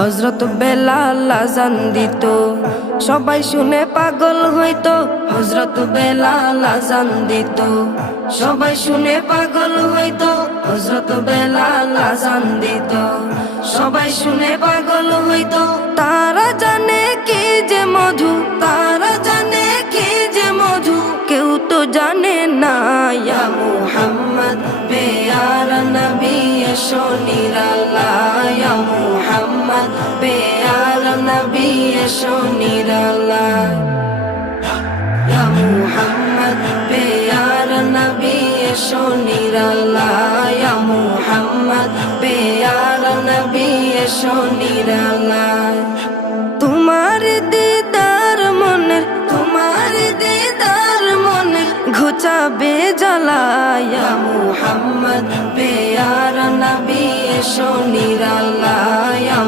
হযরত বেলাল আযান দিত, সবাই শুনে পাগল হইতো। হযরত বেলাল আযান দিত, সবাই শুনে পাগল হইতো। হযরত বেলাল আযান দিত, সবাই শুনে পাগল হইতো। তারা জানে কি যে মধু, তারা জানে কি যে মধু, কেউ তো জানে না। ইয়া মুহাম্মদ পেয়ারা নবী এসো নিরালায়, ইয়া মুহাম্মদ পেয়ারা নবী এসো নিরালায়, ইয়া মুহাম্মদ পেয়ারা নবী এসো নিরালায়, ইয়া মুহাম্মদ পেয়ারা নবী এসো নিরালায়। তোমার দিদার মনের, তোমার দিদার মনের ঘুচাবে জ্বালায়, ইয়া মুহাম্মদ পেয়ারা নবী এসো নিরালায়, ইয়া